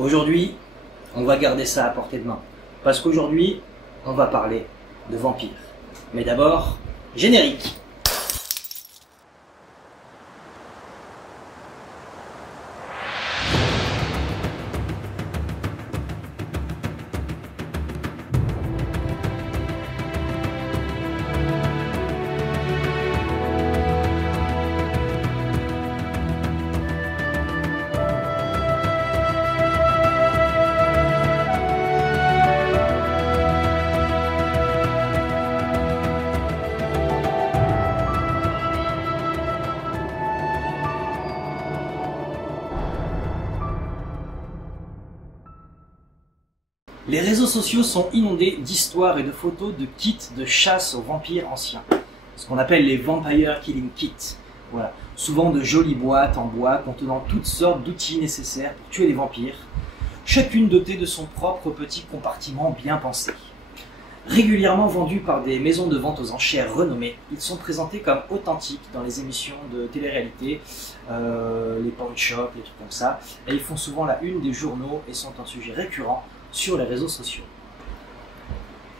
Aujourd'hui, on va garder ça à portée de main. Parce qu'aujourd'hui, on va parler de vampires. Mais d'abord, générique. Les réseaux sociaux sont inondés d'histoires et de photos de kits de chasse aux vampires anciens. Ce qu'on appelle les Vampire Killing Kits. Voilà. Souvent de jolies boîtes en bois contenant toutes sortes d'outils nécessaires pour tuer les vampires, chacune dotée de son propre petit compartiment bien pensé. Régulièrement vendus par des maisons de vente aux enchères renommées, ils sont présentés comme authentiques dans les émissions de télé-réalité, les pawn shops, les trucs comme ça, et ils font souvent la une des journaux et sont un sujet récurrent sur les réseaux sociaux.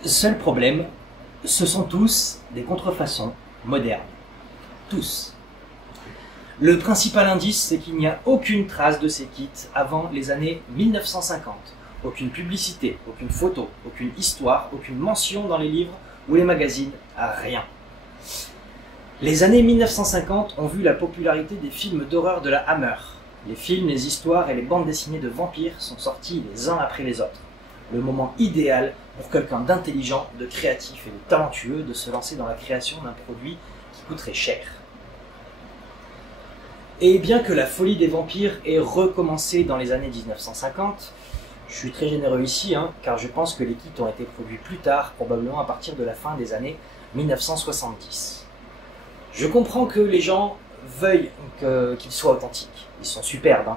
Seul problème, ce sont tous des contrefaçons modernes. Tous. Le principal indice, c'est qu'il n'y a aucune trace de ces kits avant les années 1950. Aucune publicité, aucune photo, aucune histoire, aucune mention dans les livres ou les magazines, rien. Les années 1950 ont vu la popularité des films d'horreur de la Hammer. Les films, les histoires et les bandes dessinées de vampires sont sortis les uns après les autres. Le moment idéal pour quelqu'un d'intelligent, de créatif et de talentueux de se lancer dans la création d'un produit qui coûterait cher. Et bien que la folie des vampires ait recommencé dans les années 1950, je suis très généreux ici, car je pense que les kits ont été produits plus tard, probablement à partir de la fin des années 1970. Je comprends que les gens veuillent qu'ils soient authentiques. Ils sont superbes,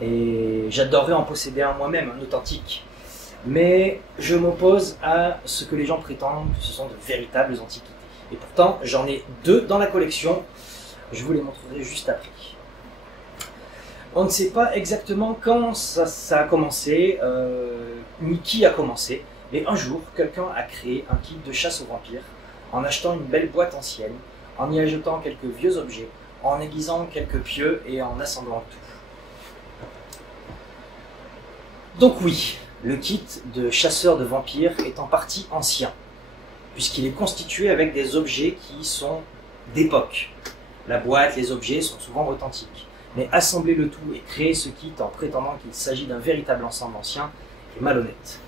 et j'adorerais en posséder un moi-même, un authentique. Mais je m'oppose à ce que les gens prétendent que ce sont de véritables antiquités. Et pourtant, j'en ai deux dans la collection, je vous les montrerai juste après. On ne sait pas exactement quand ça a commencé, ni qui a commencé, mais un jour, quelqu'un a créé un kit de chasse aux vampires en achetant une belle boîte ancienne, en y ajoutant quelques vieux objets, en aiguisant quelques pieux et en assemblant tout. Donc oui, le kit de chasseur de vampires est en partie ancien, puisqu'il est constitué avec des objets qui sont d'époque. La boîte, les objets sont souvent authentiques. Mais assembler le tout et créer ce kit en prétendant qu'il s'agit d'un véritable ensemble ancien est malhonnête.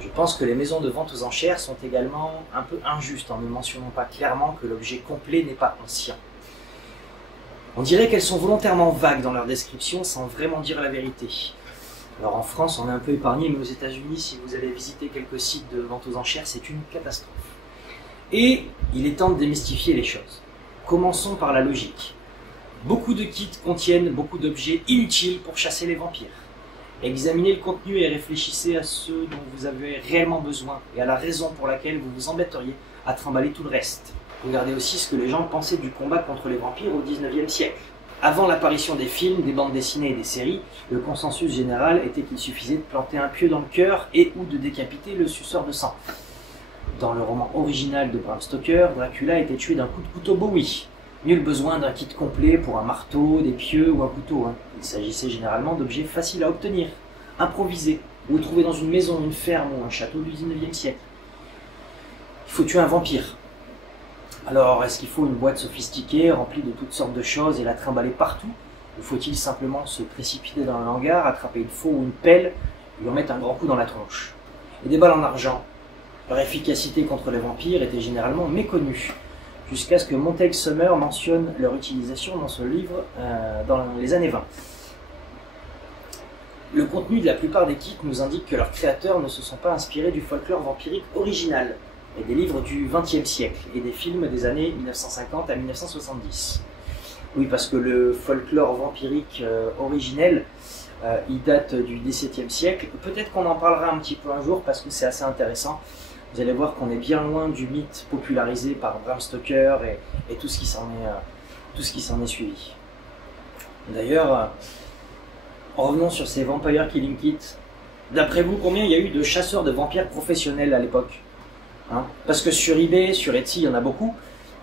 Je pense que les maisons de vente aux enchères sont également un peu injustes en ne mentionnant pas clairement que l'objet complet n'est pas ancien. On dirait qu'elles sont volontairement vagues dans leur description sans vraiment dire la vérité. Alors en France, on est un peu épargné, mais aux États-Unis, si vous allez visiter quelques sites de vente aux enchères, c'est une catastrophe. Et il est temps de démystifier les choses. Commençons par la logique. Beaucoup de kits contiennent beaucoup d'objets inutiles pour chasser les vampires. Examinez le contenu et réfléchissez à ce dont vous avez réellement besoin et à la raison pour laquelle vous vous embêteriez à trimballer tout le reste. Regardez aussi ce que les gens pensaient du combat contre les vampires au XIXe siècle. Avant l'apparition des films, des bandes dessinées et des séries, le consensus général était qu'il suffisait de planter un pieu dans le cœur et ou de décapiter le suceur de sang. Dans le roman original de Bram Stoker, Dracula était tué d'un coup de couteau Bowie. Nul besoin d'un kit complet pour un marteau, des pieux ou un couteau. Il s'agissait généralement d'objets faciles à obtenir, improvisés, ou trouvés dans une maison, une ferme ou un château du XIXe siècle. Il faut tuer un vampire. Alors, est-ce qu'il faut une boîte sophistiquée, remplie de toutes sortes de choses et la trimballer partout? Ou faut-il simplement se précipiter dans un hangar, attraper une faux ou une pelle, et lui en mettre un grand coup dans la tronche? Et des balles en argent. Leur efficacité contre les vampires était généralement méconnue, jusqu'à ce que Montague Summer mentionne leur utilisation dans ce livre dans les années 20. Le contenu de la plupart des kits nous indique que leurs créateurs ne se sont pas inspirés du folklore vampirique original, mais des livres du XXe siècle et des films des années 1950 à 1970. Oui, parce que le folklore vampirique originel, il date du XVIIe siècle. Peut-être qu'on en parlera un petit peu un jour parce que c'est assez intéressant. Vous allez voir qu'on est bien loin du mythe popularisé par Bram Stoker et tout ce qui s'en est suivi. D'ailleurs, Revenons sur ces Vampire Killing Kits. D'après vous, combien il y a eu de chasseurs de vampires professionnels à l'époque, hein? Parce que sur eBay, sur Etsy, il y en a beaucoup,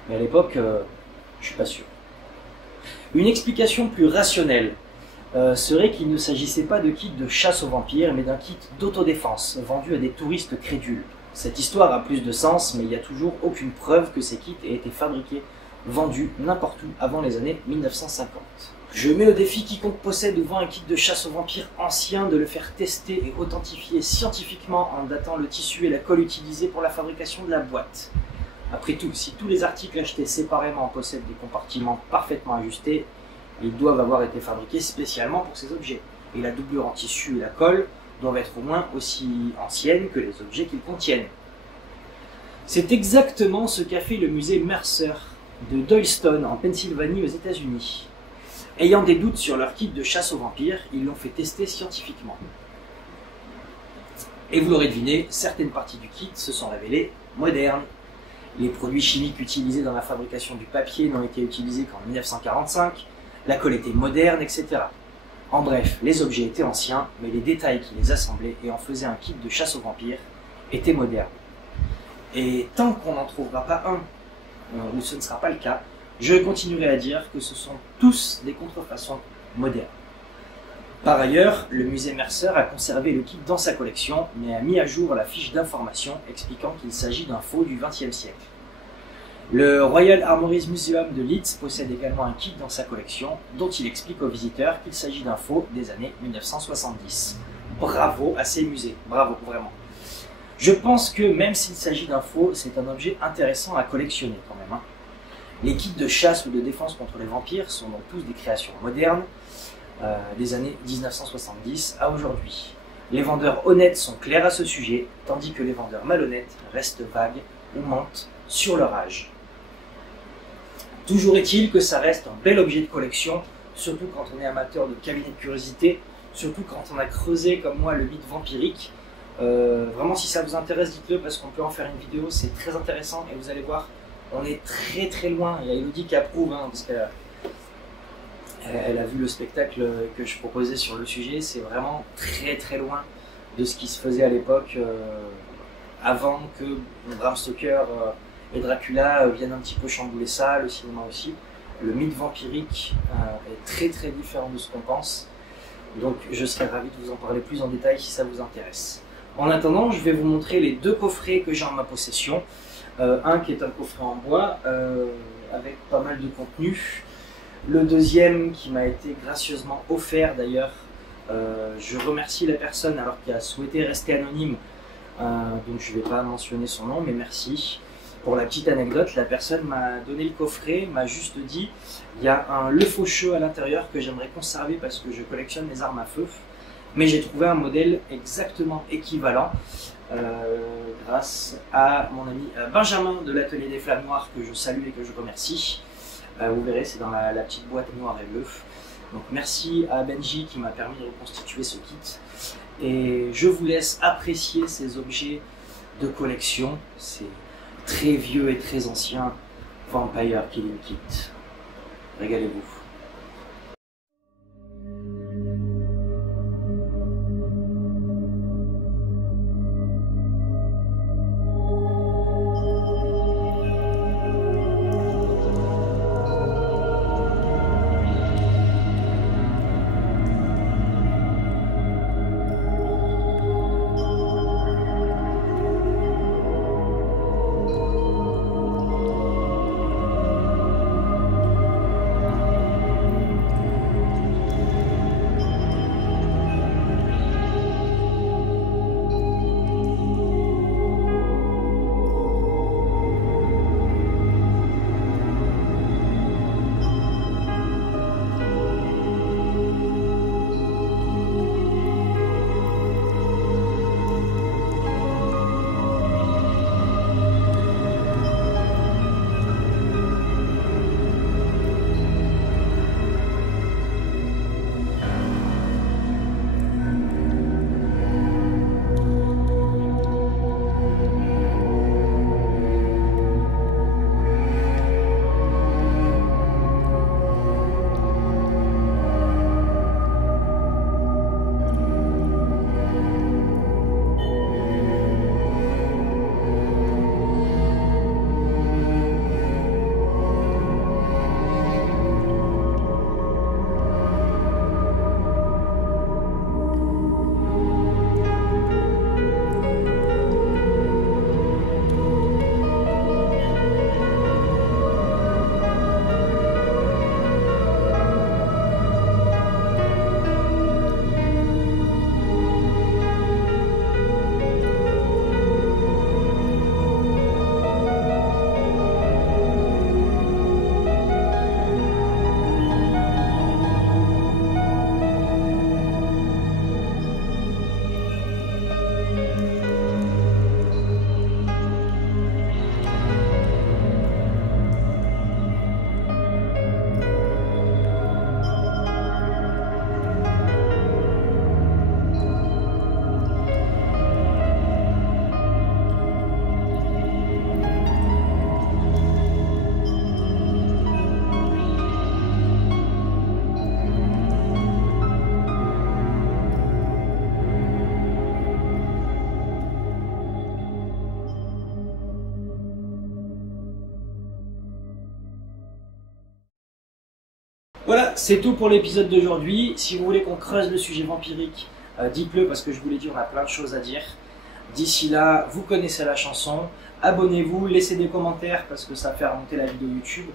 mais à l'époque, je suis pas sûr. Une explication plus rationnelle serait qu'il ne s'agissait pas de kit de chasse aux vampires, mais d'un kit d'autodéfense, vendu à des touristes crédules. Cette histoire a plus de sens, mais il n'y a toujours aucune preuve que ces kits aient été fabriqués, vendus n'importe où avant les années 1950. Je mets au défi quiconque possède ou vend un kit de chasse aux vampires ancien de le faire tester et authentifier scientifiquement en datant le tissu et la colle utilisés pour la fabrication de la boîte. Après tout, si tous les articles achetés séparément possèdent des compartiments parfaitement ajustés, ils doivent avoir été fabriqués spécialement pour ces objets. Et la doublure en tissu et la colle doivent être au moins aussi anciennes que les objets qu'ils contiennent. C'est exactement ce qu'a fait le musée Mercer de Doylestown en Pennsylvanie aux États-Unis. Ayant des doutes sur leur kit de chasse aux vampires, ils l'ont fait tester scientifiquement. Et vous l'aurez deviné, certaines parties du kit se sont révélées modernes. Les produits chimiques utilisés dans la fabrication du papier n'ont été utilisés qu'en 1945, la colle était moderne, etc. En bref, les objets étaient anciens, mais les détails qui les assemblaient et en faisaient un kit de chasse aux vampires étaient modernes. Et tant qu'on n'en trouvera pas un, ou ce ne sera pas le cas, je continuerai à dire que ce sont tous des contrefaçons modernes. Par ailleurs, le musée Mercer a conservé le kit dans sa collection, mais a mis à jour la fiche d'information expliquant qu'il s'agit d'un faux du XXe siècle. Le Royal Armouries Museum de Leeds possède également un kit dans sa collection, dont il explique aux visiteurs qu'il s'agit d'un faux des années 1970. Bravo à ces musées, bravo, vraiment. Je pense que même s'il s'agit d'un faux, c'est un objet intéressant à collectionner quand même, hein. Les kits de chasse ou de défense contre les vampires sont donc tous des créations modernes, des années 1970 à aujourd'hui. Les vendeurs honnêtes sont clairs à ce sujet, tandis que les vendeurs malhonnêtes restent vagues ou mentent sur leur âge. Toujours est-il que ça reste un bel objet de collection, surtout quand on est amateur de cabinet de curiosité, surtout quand on a creusé comme moi le mythe vampirique. Vraiment, si ça vous intéresse, dites-le parce qu'on peut en faire une vidéo, c'est très intéressant et vous allez voir, on est très très loin. Il y a Elodie qui approuve, hein, parce qu'elle a vu le spectacle que je proposais sur le sujet. C'est vraiment très très loin de ce qui se faisait à l'époque, avant que Bram Stoker et Dracula viennent un petit peu chambouler ça, le cinéma aussi. Le mythe vampirique est très très différent de ce qu'on pense. Donc je serais ravi de vous en parler plus en détail si ça vous intéresse. En attendant, je vais vous montrer les deux coffrets que j'ai en ma possession. Un qui est un coffret en bois avec pas mal de contenu. Le deuxième qui m'a été gracieusement offert d'ailleurs. Je remercie la personne alors qui a souhaité rester anonyme. Donc je ne vais pas mentionner son nom, mais merci. Pour la petite anecdote, la personne m'a donné le coffret, m'a juste dit il y a un Le Faucheux à l'intérieur que j'aimerais conserver parce que je collectionne les armes à feu. Mais j'ai trouvé un modèle exactement équivalent grâce à mon ami Benjamin de l'Atelier des Flammes Noires que je salue et que je remercie. Vous verrez, c'est dans la petite boîte noire et bleue. Donc merci à Benji qui m'a permis de reconstituer ce kit. Et je vous laisse apprécier ces objets de collection. C'est très vieux et très ancien Vampire Killing Kit. Régalez-vous. Voilà, c'est tout pour l'épisode d'aujourd'hui. Si vous voulez qu'on creuse le sujet vampirique, dites-le parce que je vous l'ai dit, on a plein de choses à dire. D'ici là, vous connaissez la chanson. Abonnez-vous, laissez des commentaires parce que ça fait remonter la vidéo YouTube.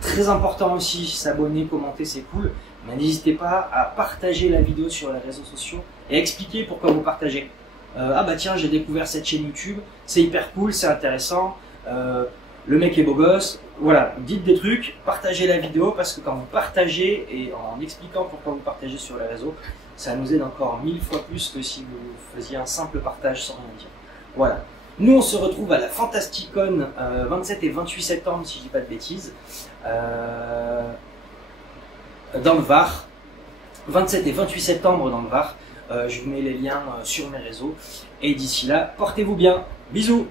Très important aussi, s'abonner, commenter, c'est cool. Mais n'hésitez pas à partager la vidéo sur les réseaux sociaux et expliquer pourquoi vous partagez. Ah bah tiens, j'ai découvert cette chaîne YouTube, c'est hyper cool, c'est intéressant, le mec est beau gosse. Voilà, dites des trucs, partagez la vidéo parce que quand vous partagez et en expliquant pourquoi vous partagez sur les réseaux, ça nous aide encore 1000 fois plus que si vous faisiez un simple partage sans rien dire. Voilà. Nous, on se retrouve à la Fantasticon 27 et 28 septembre, si je dis pas de bêtises, dans le Var. 27 et 28 septembre dans le Var. Je vous mets les liens sur mes réseaux. Et d'ici là, portez-vous bien. Bisous!